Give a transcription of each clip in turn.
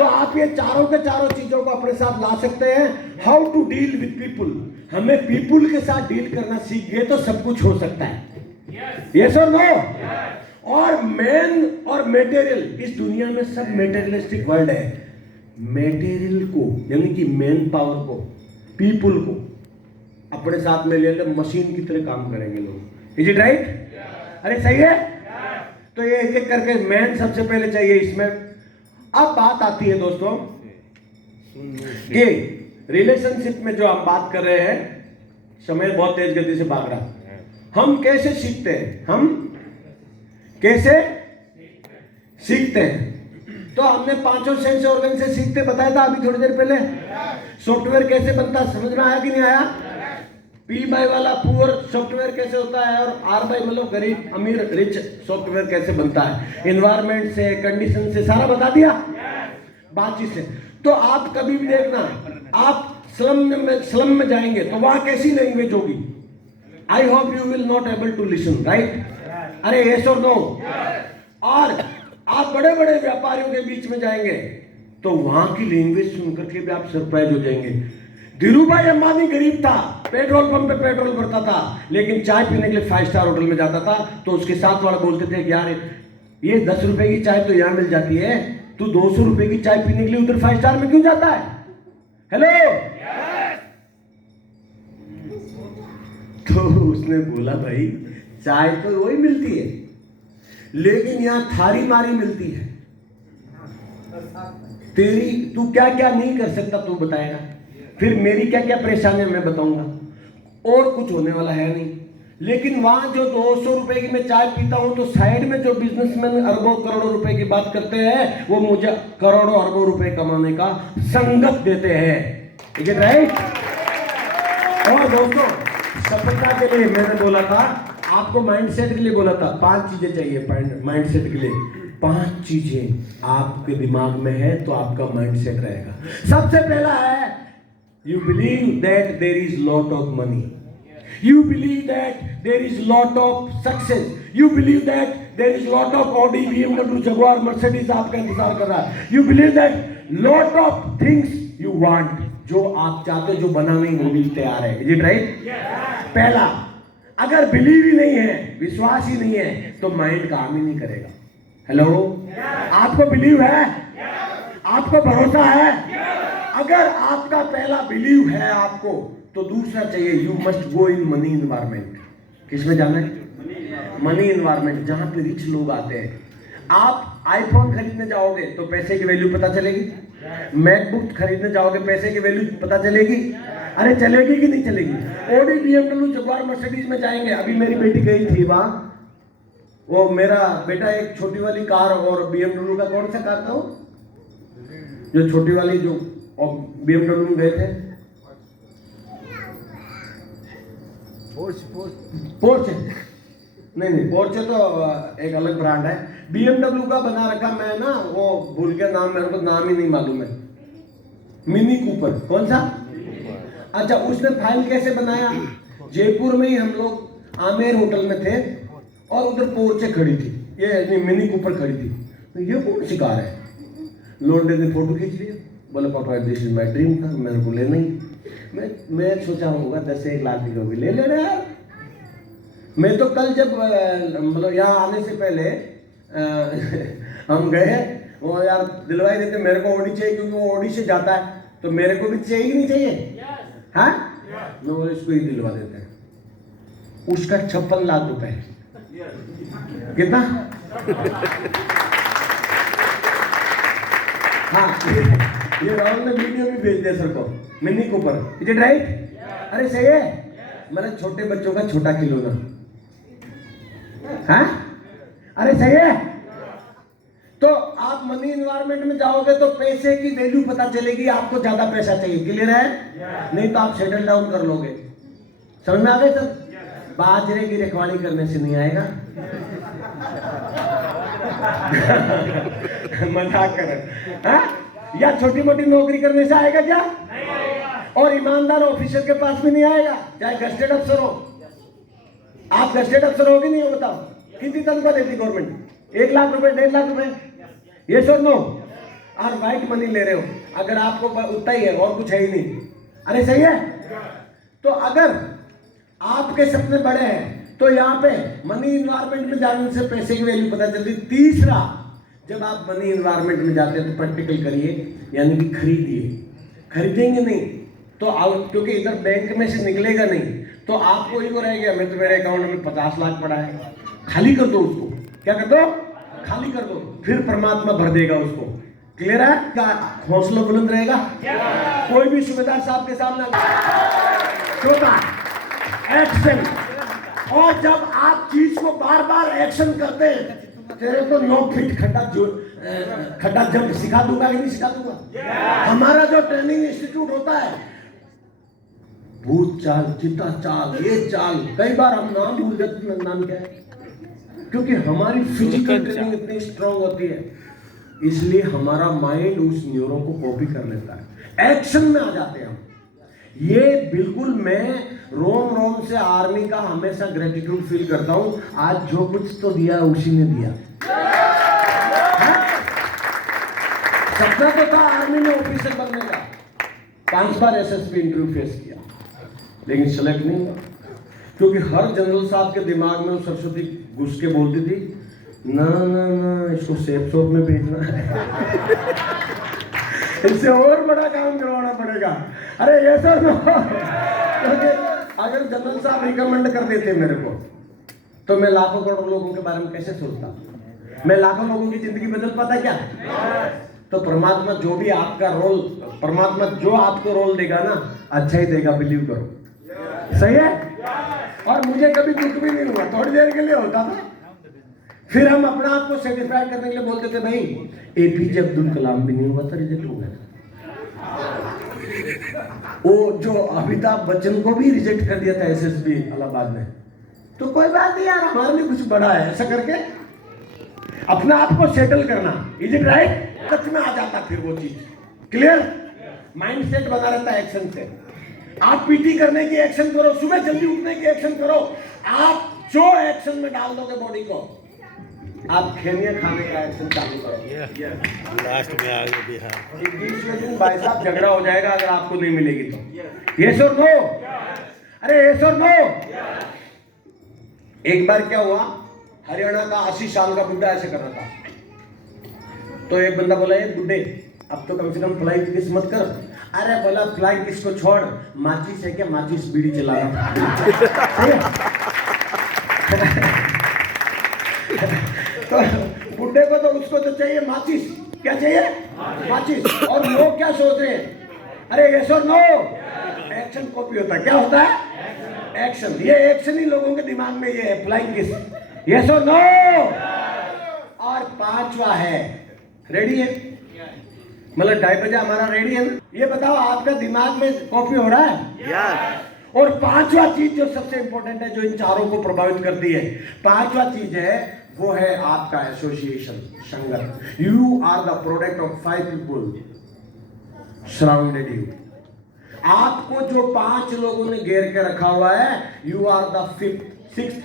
तो आप ये चारों के चारों चीजों को अपने साथ ला सकते हैं। How to deal with people, हमें पीपुल के साथ डील करना सीख गए तो सब कुछ हो सकता है। यस और नो? और मैन और मटेरियल, इस दुनिया में सब मटेरियलिस्टिक वर्ल्ड है। मटेरियल को यानी कि मैन पावर को, पीपुल को अपने साथ में ले ले, मशीन की तरह काम करेंगे लोग। Is it right? अरे सही है। तो ये एक एक करके मैन सबसे पहले चाहिए इसमें। अब बात आती है दोस्तों कि रिलेशनशिप में जो हम बात कर रहे हैं, समय बहुत तेज गति से भाग रहा, हम कैसे सीखते हैं, हम कैसे सीखते हैं? तो हमने पांचों सेंस ऑर्गन से सीखते बताया था अभी थोड़ी देर पहले। सॉफ्टवेयर कैसे बनता समझ में आया कि नहीं आया? पी बाई वाला पुअर सॉफ्टवेयर कैसे होता है, और आर बाई मतलब गरीब अमीर रिच सॉफ्टवेयर कैसे बनता है, एनवायरमेंट से, कंडीशन से, सारा बता दिया बातचीत से। तो आप कभी भी देखना, आप स्लम में जाएंगे तो वहां कैसी लैंग्वेज होगी? I hope you will not able to listen, right? अरे यस और नो? और आप बड़े बड़े व्यापारियों के बीच में जाएंगे तो वहां की लैंग्वेज सुनकर के भी आप सरप्राइज हो जाएंगे। धीरूभाई अंबानी गरीब था, पेट्रोल पंप पे पेट्रोल भरता था, लेकिन चाय पीने के लिए 5 स्टार होटल में जाता था। तो उसके साथ वाला बोलते थे कि यार ये 10 रुपए की चाय तो यहाँ मिल जाती है, तू 200 रुपए की चाय पीने के लिए उधर 5 स्टार में क्यों जाता है? हेलो। तो उसने बोला भाई चाय तो वही मिलती है, लेकिन यहाँ थारी मारी मिलती है। तेरी तू क्या क्या नहीं कर सकता तू बताएगा, फिर मेरी क्या क्या परेशानियां मैं बताऊंगा, और कुछ होने वाला है नहीं। लेकिन वहां जो 200 रुपए की मैं चाय पीता हूं तो साइड में जो बिजनेसमैन अरबों करोड़ों रुपए की बात करते हैं वो मुझे करोड़ों अरबों रुपए कमाने का संगत देते हैं। ठीक है राइट? और दोस्तों सफलता के लिए मैंने बोला था, आपको माइंडसेट के लिए बोला था 5 चीजें चाहिए माइंडसेट के लिए। 5 चीजें आपके दिमाग में है तो आपका माइंडसेट रहेगा। सबसे पहला है you believe that there is lot of money, you believe that there is lot of success, you believe that there is lot of Audi, BMW, Jaguar, Mercedes आपका इंतजार कर रहा है, you believe that lot of things you want, जो आप चाहते जो बनाने वो भी तैयार है। Is it right? पहला, अगर बिलीव ही नहीं है, विश्वास ही नहीं है तो माइंड काम ही नहीं करेगा। हेलो, आपको बिलीव है? आपको भरोसा है? अगर आपका पहला बिलीव है आपको, तो दूसरा चाहिए you must go in money environment. किसमें जाना है? मनी इन्वायरमेंट, जहां पे रिच लोग आते हैं। आप आईफोन खरीदने जाओगे तो पैसे की वैल्यू पता चलेगी, मैकबुक खरीदने जाओगे पैसे की वैल्यू पता चलेगी। अरे चलेगी कि नहीं चलेगी? ऑडी, बीएमडब्ल्यू, जगुआर, मर्सिडीज में जाएंगे। अभी मेरी बेटी गई थी वहां, वो मेरा बेटा एक छोटी वाली कार और बीएमडब्ल्यू का कौन सा कार था वो जो छोटी वाली जो और बीएमडब्ल्यू में गए थे, पोर्चे नहीं पोर्चे तो एक अलग ब्रांड है। बीएमडब्ल्यू का बना रखा मैं ना, वो भूल गया नाम, मेरे को नाम ही नहीं मालूम है। मिनी कूपर, कौन सा? अच्छा, उसने फाइल कैसे बनाया? जयपुर में ही हम लोग आमेर होटल में थे और उधर पोर्चे खड़ी थी, ये मिनी कूपर खड़ी थी। तो ये कौन सी कार है? लोंडे ने फोटो खींच लिया, बोला पापा दिस इज माय ड्रीम था, मेरे को लेना ही। मैं सोचा होगा 10-1 लाख की होगी, ले लेना यार। मैं तो कल जब मतलब यहाँ आने से पहले हम गए, वो यार दिलवाई देते, मेरे को ऑडी चाहिए क्योंकि वो ऑडी से जाता है, तो मेरे को भी चाहिए कि नहीं चाहिए? हाँ, मैं बोले इसको ही दिलवा देते हैं। उसका 56 लाख रुपए। कितना? हाँ, ये राहुल ने वीडियो भी भेज दिया सर को, mini Cooper. Is it right? अरे सही है, मतलब छोटे बच्चों का छोटा खिलौना। हाँ, अरे सही है। तो आप मनी इन्वायरमेंट में जाओगे तो पैसे की वैल्यू पता चलेगी, आपको ज्यादा पैसा चाहिए। क्लियर है? नहीं तो आप सेटल डाउन कर लोगे। समझ में आ गए सर? बाजरे की रखवाली करने से नहीं आएगा। मजाक कर रहे हैं? या छोटी मोटी नौकरी करने से आएगा क्या? नहीं आएगा। और ईमानदार ऑफिसर के पास भी नहीं आएगा, चाहे गस्टेड अफसर हो। आप गस्टेड अफसर हो कि नहीं हो? बताओ कितनी तनख्वाह देती गवर्नमेंट? 1 लाख रुपए, 1.5 लाख रुपए? ये सर नो। और व्हाइट मनी ले रहे हो, अगर आपको उतना ही है और कुछ है ही नहीं, अरे सही है। तो अगर आपके सपने बड़े हैं तो यहाँ पे मनी इन्वायरमेंट में जाने से पैसे की वैल्यू पता चलती। तीसरा, जब आप मनी इन्वायरमेंट में जाते हैं तो प्रैक्टिकल करिए, यानी कि खरीदिए। खरीदेंगे नहीं तो क्योंकि इधर बैंक में से निकलेगा नहीं, तो आपको ही को रह गया, मैं तो मेरे अकाउंट में 50 लाख पड़ा है, खाली कर दो उसको। क्या कर दो? खाली कर दो, फिर परमात्मा भर देगा उसको। क्लियर है? क्या हौसला बुलंद रहेगा? कोई भी सुबेदार साहब के सामने चौथा एक्शन। और जब आप चीज को बार बार एक्शन करते हैं, तेरे को 9 फीट खड्डा जंप सिखा दूंगा कि नहीं सिखा दूंगा। हमारा जो ट्रेनिंग इंस्टीट्यूट होता है, भूत चाल, चिता चाल, ये चाल, कई बार हम नाम भूल जाते हैं, नाम क्या है, क्योंकि हमारी फिजिकल ट्रेनिंग इतनी स्ट्रांग होती है, इसलिए हमारा माइंड उस न्यूरो को कॉपी कर लेता है, एक्शन में आ जाते हैं हम। ये बिल्कुल मैं रोम रोम से आर्मी का हमेशा ग्रेटिट्यूड फील करता हूं। आज जो कुछ तो दिया उसी ने दिया। सपना तो था आर्मी में ऑफिसर बनने का, 5 बार एसएसबी इंटरव्यू फेस किया, लेकिन सेलेक्ट नहीं हुआ, क्योंकि हर जनरल साहब के दिमाग में सरस्वती घुस के बोलती थी, ना ना ना, इसको सेफ शॉप में भेजना है, इससे और बड़ा काम करवाना पड़ेगा। अरे ये सर अगर जनरल साहब रिकमेंड कर देते मेरे को, तो मैं लाखों करोड़ लोगों के बारे में कैसे सोचता? मैं लाखों लोगों की जिंदगी बदल पाता क्या? तो परमात्मा जो भी आपका रोल, परमात्मा जो आपको रोल देगा ना, अच्छा ही देगा, बिलीव करो। सही है? और मुझे कभी दुख भी नहीं हुआ, थोड़ी देर के लिए होता था, फिर हम अपना आप को सेटिस्फाइड करने के लिए बोलते थे, भाई एपीजे अब्दुल कलाम भी नहीं हुआ था, रिजेक्ट हो गया। वो जो अमिताभ बच्चन को भी रिजेक्ट कर दिया था एसएसबी इलाहाबाद में, तो कोई बात नहीं यार, हमारे लिए कुछ बड़ा है, ऐसा करके अपना आप को सेटल करना। Is it right? सच में आ जाता फिर वो चीज। क्लियर? माइंडसेट बना रहता है एक्शन से। आप पीटी करने की एक्शन करो, सुबह जल्दी उठने की एक्शन करो, आप जो एक्शन में डाल दोगे बॉडी को, आप खेनिया खाने का एक्शन चालू करो। लास्ट में आ गए बिहार, 21वें दिन भाई साहब झगड़ा हो जाएगा अगर आपको नहीं मिलेगी तो। यस और नो? अरे यस और नो? एक बार क्या हुआ, हरियाणा का 80 साल का बुढ़ा ऐसे कर रहा था, तो एक बंदा बोला, ये बुढ़े अब तो कम से कम फ्लाइंग किस मत कर। अरे बोला फ्लाइंग किस को छोड़, माचिस है क्या, माचिस बीड़ी चला रहा। तो बुड्ढे को तो उसको तो चाहिए माचिस। क्या चाहिए? माचिस। और लोग क्या सोच रहे हैं? अरे यस और नो? एक्शन कॉपी होता है। क्या होता है? एक्शन। ये एक्शन ही लोगों के दिमाग में ये है, फ्लाइंग किस। यस और नो? और 5वां है, रेडी है, मतलब 2:30 बजे हमारा रेडी है। ये बताओ आपका दिमाग में कॉपी हो रहा है? और 5वां चीज जो सबसे इंपॉर्टेंट है, जो इन चारों को प्रभावित करती है, 5वां चीज है, वो है आपका एसोसिएशन, संगत। You are the product of 5 people surrounded you. आपको जो 5 लोगों ने घेर के रखा हुआ है, you are the 5th 6th।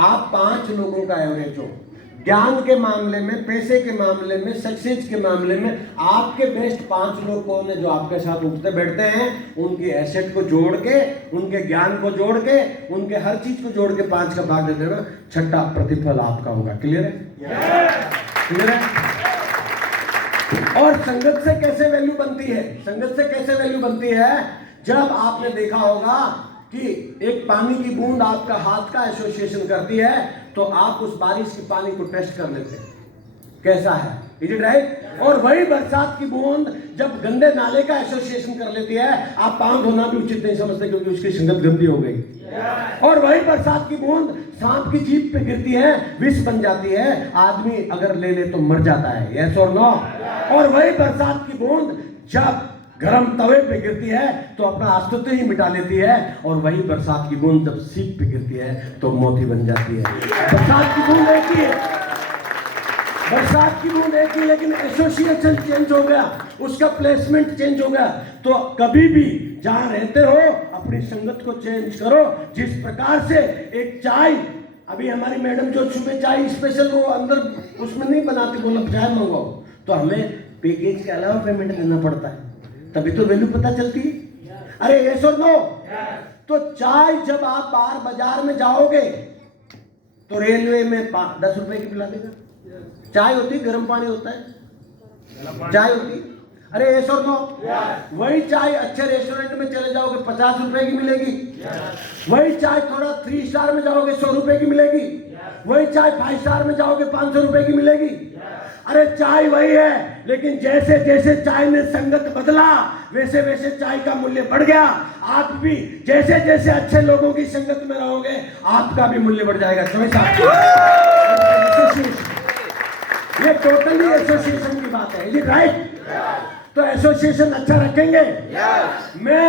आप 5 लोगों का एवरेज हो। ज्ञान के मामले में, पैसे के मामले में, सक्सेस के मामले में, आपके बेस्ट 5 लोग कौन है जो आपके साथ उठते बैठते हैं, उनके एसेट को जोड़ के, उनके ज्ञान को जोड़ के, उनके हर चीज को जोड़ के 5 का भाग दे देना, 6ठा प्रतिफल आपका होगा। क्लियर है? क्लियर है? और संगत से कैसे वैल्यू बनती है? संगत से कैसे वैल्यू बनती है? जब आपने देखा होगा कि एक पानी की बूंद आपका हाथ का एसोसिएशन करती है, तो आप उस बारिश के पानी को टेस्ट कर लेते हैं कैसा है। Is it right? और वही बरसात की बूंद जब गंदे नाले का एसोसिएशन कर लेती है, आप पांव धोना भी उचित नहीं समझते क्योंकि उसकी संगत गंदी हो गई। और वही बरसात की बूंद सांप की जीभ पे गिरती है, विष बन जाती है, आदमी अगर ले ले तो मर जाता है। यस और नो? और वही बरसात की बूंद जब गरम तवे पे गिरती है तो अपना अस्तित्व ही मिटा लेती है, और वही बरसात की बूंद जब सीप पे गिरती है तो मोती बन जाती है। बरसात की बूंद एक ही है, बरसात की बूंद एक ही, लेकिन एसोसिएशन चेंज हो गया, उसका प्लेसमेंट चेंज हो गया। तो कभी भी जहां रहते हो अपनी संगत को चेंज करो। जिस प्रकार से एक चाय, अभी हमारी मैडम जो सुबह चाय स्पेशल वो अंदर उसमें नहीं बनाती, बोला चाय मंगवाओ, तो हमें पैकेज के अलावा पेमेंट देना पड़ता है, तभी तो वैल्यू पता चलती है। अरे यस और नो? तो चाय जब आप बाहर बाजार में जाओगे तो रेलवे में 10 रुपए की पिला देगा। चाय होती है, गर्म पानी होता है, चाय होती है। अरे यस और नो? वही चाय अच्छे रेस्टोरेंट में चले जाओगे 50 रुपए की मिलेगी, वही चाय थोड़ा 3 स्टार में जाओगे 100 रुपए की मिलेगी, वही चाय 5 स्टार में जाओगे 500 रुपए की मिलेगी। अरे चाय वही है, लेकिन जैसे जैसे चाय ने संगत बदला वैसे वैसे चाय का मूल्य बढ़ गया। आप भी जैसे जैसे अच्छे लोगों की संगत में रहोगे आपका भी मूल्य बढ़ जाएगा। ये टोटली एसोसिएशन की बात है, राइट? तो एसोसिएशन अच्छा रखेंगे। मैं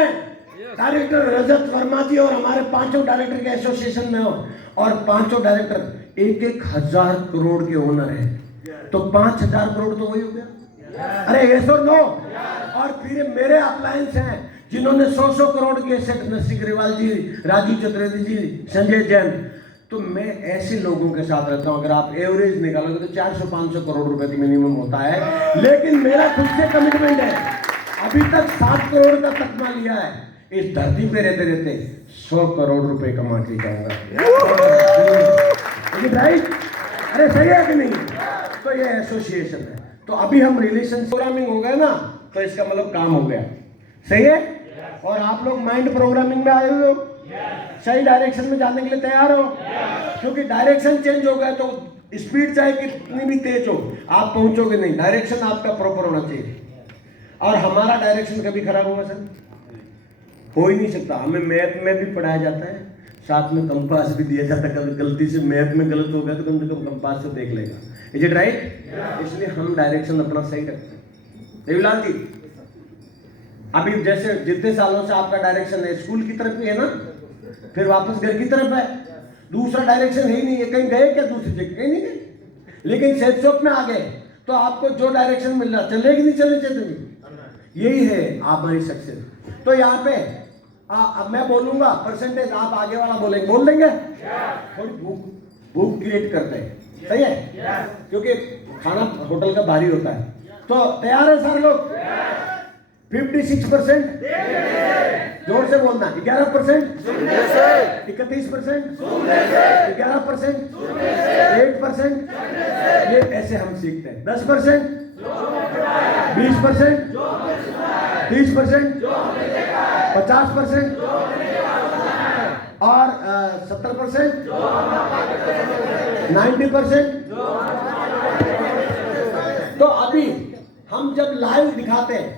डायरेक्टर रजत वर्मा जी और हमारे 5 डायरेक्टर के एसोसिएशन में हो, और 5 डायरेक्टर 1,000 करोड़ के ओनर हैं, तो 5,000 करोड़ तो वही हो गया। अरे यस और नो? और फिर मेरे अप्लायंस हैं जिन्होंने 100 करोड़ के सेट, नरसिंह ग्रेवाल जी, राजीव चतुर्वेदी जी, संजय जैन। तो मैं ऐसे लोगों के साथ रहता हूं, अगर आप एवरेज निकालोगे तो 400-500 करोड़ रुपए तो मिनिमम होता है। लेकिन मेरा खुद से कमिटमेंट है, अभी तक 7 करोड़ का तकमा लिया है। इस धरती पे रहते रहते 100 करोड़ रुपए कमा के जाऊंगा, राइट? अरे सही है कि नहीं? तो ये एसोसिएशन है। तो अभी हम रिलेशन प्रोग्रामिंग हो गया ना, तो इसका मतलब काम हो गया, सही है? और आप लोग माइंड प्रोग्रामिंग में आए हुए हो, सही डायरेक्शन में जाने के लिए तैयार हो? क्योंकि डायरेक्शन चेंज हो गया तो स्पीड चाहे कितनी भी तेज हो आप पहुंचोगे नहीं। डायरेक्शन आपका प्रॉपर होना चाहिए। और हमारा डायरेक्शन कभी खराब होगा सर? हो ही नहीं सकता। हमें मैप में भी पढ़ाया जाता है, साथ में कंपास भी दिया जाता है। कभी गलती से मैप में गलत हो गया तो कम से कम कंपास से देख लेगा। Is it right? इसलिए हम डायरेक्शन अपना सही रखते हैं। देवीलाल जी, अभी जैसे जितने सालों से आपका डायरेक्शन है स्कूल की तरफ ही है ना, फिर वापस घर की तरफ है, दूसरा डायरेक्शन है ही नहीं है। कहीं गए क्या दूसरी जगह? कहीं नहीं गए, लेकिन सेट शॉप में आ गए तो आपको जो डायरेक्शन मिल रहा चलेगी नहीं चलनी चाहिए। यही है हमारी सक्सेस। तो यहाँ पे अब मैं बोलूंगा परसेंटेज, आप आगे वाला बोलेंगे, बोल देंगे? थोड़ी भूख क्रिएट करते हैं, सही है? क्योंकि खाना होटल का भारी होता है। तो तैयार है सारे लोग? 56%, जोर से बोलना। 11%, 31%, 11%, 8%, ये ऐसे हम सीखते हैं। 10%, 20%, 30%, 50% और 70%, 90%। तो अभी हम जब लाइव दिखाते हैं